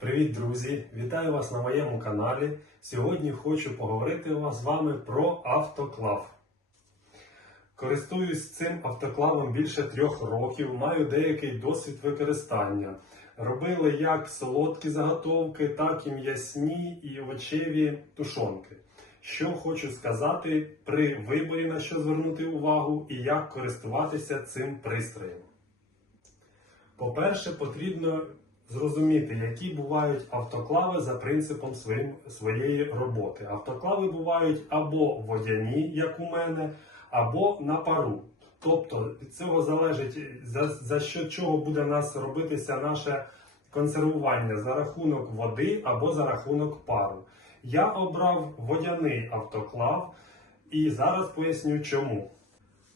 Привіт, друзі! Вітаю вас на моєму каналі. Сьогодні хочу поговорити з вами про автоклав. Користуюсь цим автоклавом більше трьох років, маю деякий досвід використання. Робили як солодкі заготовки, так і м'ясні і овочеві тушонки. Що хочу сказати при виборі на що звернути увагу і як користуватися цим пристроєм. По-перше, потрібно зрозуміти, які бувають автоклави за принципом своїм, своєї роботи. Автоклави бувають або водяні, як у мене, або на пару. Тобто від цього залежить за, за що чого буде нас робитися наше консервування за рахунок води або за рахунок пару. Я обрав водяний автоклав і зараз поясню чому.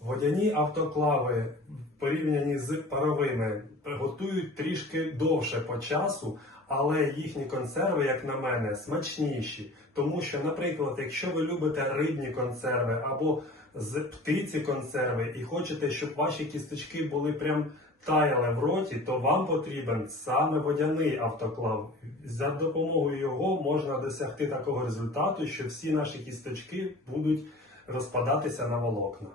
Водяні автоклави в порівнянні з паровими готують трішки довше по часу, але їхні консерви, як на мене, смачніші. Тому що, наприклад, якщо ви любите рибні консерви або з птиці консерви і хочете, щоб ваші кісточки були прям таяли в роті, то вам потрібен саме водяний автоклав. За допомогою його можна досягти такого результату, що всі наші кісточки будуть розпадатися на волокна.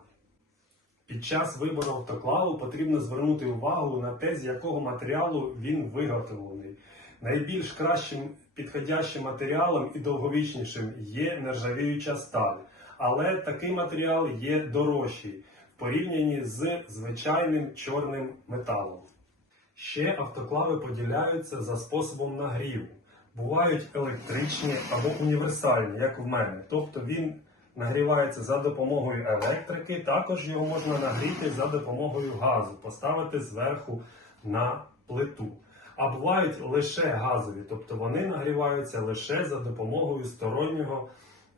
Під час вибору автоклаву потрібно звернути увагу на те, з якого матеріалу він виготовлений. Найбільш кращим підходящим матеріалом і довговічнішим є нержавіюча сталь, але такий матеріал є дорожчий в порівнянні з звичайним чорним металом. Ще автоклави поділяються за способом нагріву. Бувають електричні або універсальні, як в мене. Тобто він нагрівається за допомогою електрики, також його можна нагріти за допомогою газу, поставити зверху на плиту. А бувають лише газові, тобто вони нагріваються лише за допомогою стороннього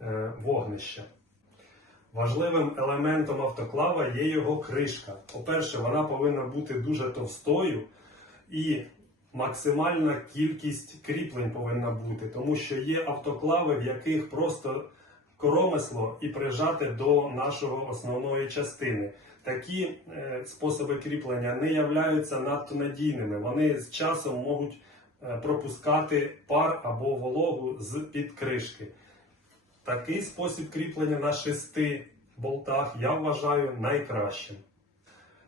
е, вогнища. Важливим елементом автоклава є його кришка. По-перше, вона повинна бути дуже товстою і максимальна кількість кріплень повинна бути, тому що є автоклави, в яких просто коромисло і прижати до нашого основної частини. Такі е, способи кріплення не являються надто надійними. Вони з часом можуть е, пропускати пар або вологу з під кришки. Такий спосіб кріплення на шести болтах я вважаю найкращим.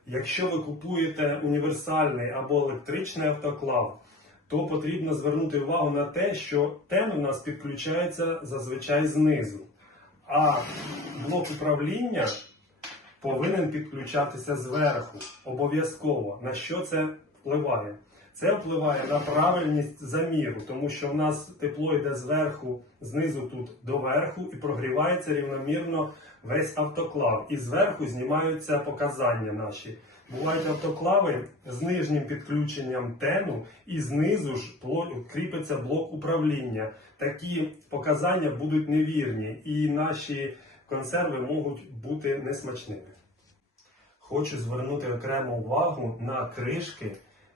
Якщо ви купуєте універсальний або електричний автоклав, то потрібно звернути увагу на те, що тен у нас підключається зазвичай знизу, а блок управління повинен підключатися зверху. Обов'язково. На що це впливає? Це впливає на правильність заміру, тому що в нас тепло йде зверху, знизу тут до верху і прогрівається рівномірно весь автоклав. І зверху знімаються показання наші. Бувають автоклави з нижнім підключенням тену, і знизу ж кріпиться блок управління. Такі показання будуть невірні, і наші консерви можуть бути несмачними. Хочу звернути окрему увагу на кришки,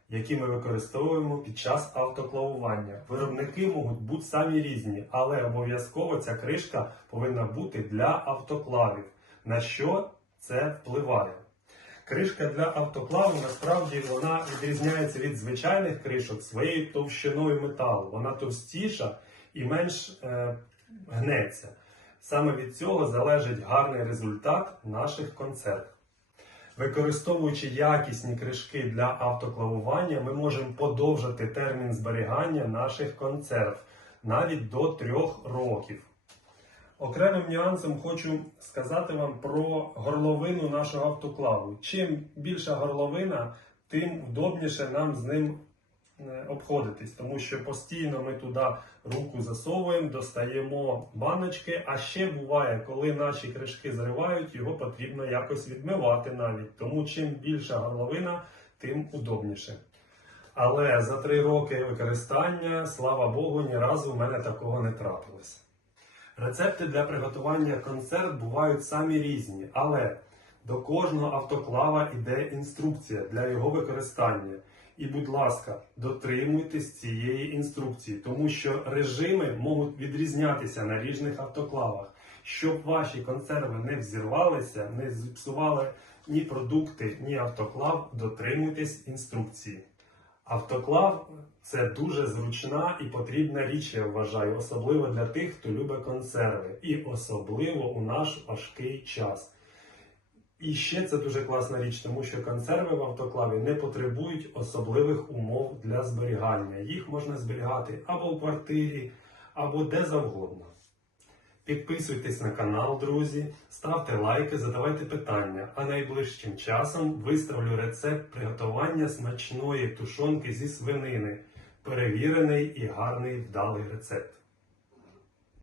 які ми використовуємо під час автоклавування. Виробники можуть бути самі різні, але обов'язково ця кришка повинна бути для автоклавів. На що це впливає? Кришка для автоклаву насправді вона відрізняється від звичайних кришок своєю товщиною металу. Вона товстіша і менш е, гнеться. Саме від цього залежить гарний результат наших консерв. Використовуючи якісні кришки для автоклавування, ми можемо подовжити термін зберігання наших консерв навіть до 3 років. Окремим нюансом хочу сказати вам про горловину нашого автоклаву. Чим більша горловина, тим удобніше нам з ним обходитись, тому що постійно ми туди руку засовуємо, достаємо баночки. А ще буває, коли наші кришки зривають, його потрібно якось відмивати навіть. Тому чим більша горловина, тим удобніше. Але за три роки використання, слава Богу, ні разу в мене такого не трапилось. Рецепти для приготування консерв бувають самі різні, але до кожного автоклава йде інструкція для його використання. І, будь ласка, дотримуйтесь цієї інструкції, тому що режими можуть відрізнятися на різних автоклавах. Щоб ваші консерви не взірвалися, не зіпсували ні продукти, ні автоклав, дотримуйтесь інструкції. Автоклав це дуже зручна і потрібна річ, я вважаю, особливо для тих, хто любить консерви, і особливо у наш важкий час. І ще це дуже класна річ, тому що консерви в автоклаві не потребують особливих умов для зберігання. Їх можна зберігати або в квартирі, або де завгодно. Підписуйтесь на канал, друзі, ставте лайки, задавайте питання, а найближчим часом виставлю рецепт приготування смачної тушонки зі свинини. Перевірений і гарний вдалий рецепт.